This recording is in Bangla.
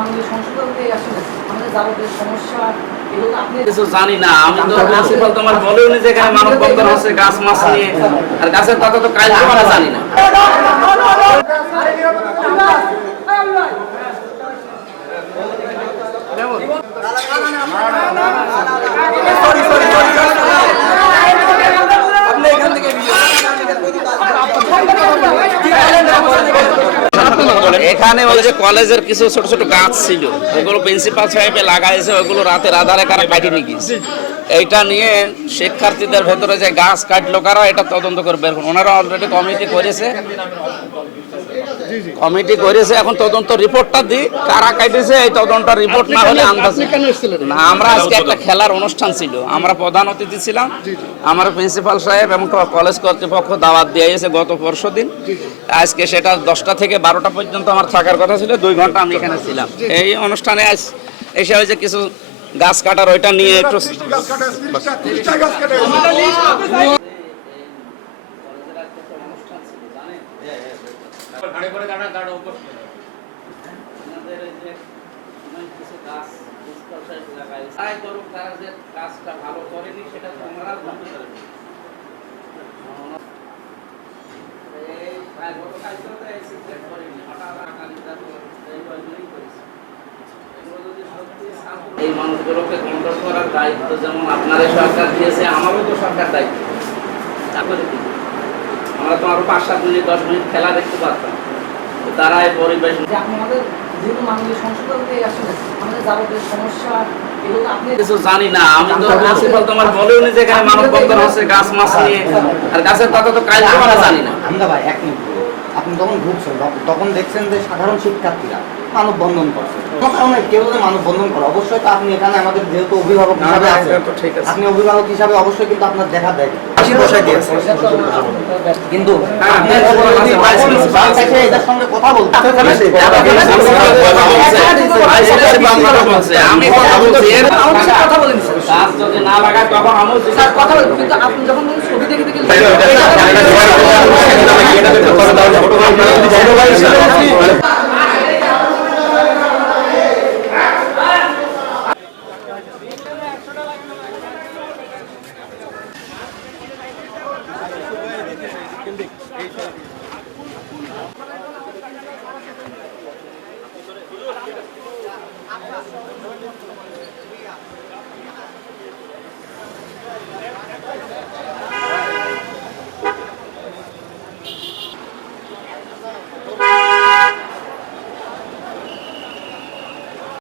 মাননীয় সংসদে আসলে আমাদের যাবতীয় সমস্যা এগুলো আপনি কিছু জানি না। আমি তো প্রিন্সিপাল তোমার বলেওনি যে এখানে মানববন্ধন হচ্ছে গাছ মাছ নিয়ে, আর গাছের কথা তো কাজ আমরা জানি না। এখানে ওই যে কলেজের কিছু ছোট ছোট গাছ ছিল, ওগুলো প্রিন্সিপাল সাহেবে লাগাইছে, ওগুলো রাতের আধারে কারা কাটিয়ে নিয়ে গেছে। এইটা নিয়ে শিক্ষার্থীদের ভেতরে যে গাছ কাটলো কারা, এটা তদন্ত করে বের করুন। ওনারা অলরেডি কমিটি করেছে, এখন তদন্ত রিপোর্টটা দিই কারা কাটিয়েছে। এই তদন্ত রিপোর্ট না হলে না, আমরা আজকে একটা খেলার অনুষ্ঠান ছিল, আমরা প্রধান অতিথি ছিলাম। আমার প্রিন্সিপাল সাহেব এবং কলেজ কর্তৃপক্ষ দাওয়াত দিয়েছে গত পরশুদিন। আজকে সেটা 10টা থেকে 12টা পর্যন্ত আমার থাকার কথা ছিল, 2 ঘন্টা আমি এখানে ছিলাম। এই অনুষ্ঠানে এসে হয়েছে কিছু গাছ কাটার, ওইটা নিয়ে একটু কাজটা ভালো করেনি সেটা তোমরা জানতে পারবে। এই মানুষগুলোকে কন্ট্রোল করার দায়িত্ব যেমন আপনার সরকার দিয়েছে, আমারও তো সরকার দায়িত্ব। তারপরে আমরা তো আরো 5-7 মিনিট 10 মিনিট খেলা দেখতে পারতাম। তারা এই পরিবেশ আমাদের যেহেতু মাননীয় সংসদে আসলে আমাদের যাবতীয় সমস্যা এগুলো আপনি কিছু জানি না। আমি তো প্রিন্সিপাল তোমার বলেওনি যে এখানে মানববন্ধন হচ্ছে গাছ মাছ নিয়ে, আর গাছের কথা তো কাজ আমরা জানি না। আমরা ভাই এক মিনিট, আপনি তখন ঢুকছেন, তখন দেখছেন যে সাধারণ শিক্ষার্থীরা মানববন্ধন করছে। কোনো কারণে কেউ যদি মানববন্ধন করে, অবশ্যই তো আপনি এখানে আমাদের যেহেতু অভিভাবক হিসাবে আছেন, আপনি অভিভাবক হিসাবে অবশ্যই কিন্তু আপনার দেখা দেয় বসাই দিয়েছে। কিন্তু এদের সঙ্গে কথা বলতে আমি কথা বলি গাছ যদি না লাগায় তখন আমি কথা বলি, কিন্তু আপনি যখন ছবি দেখে দেখে এটা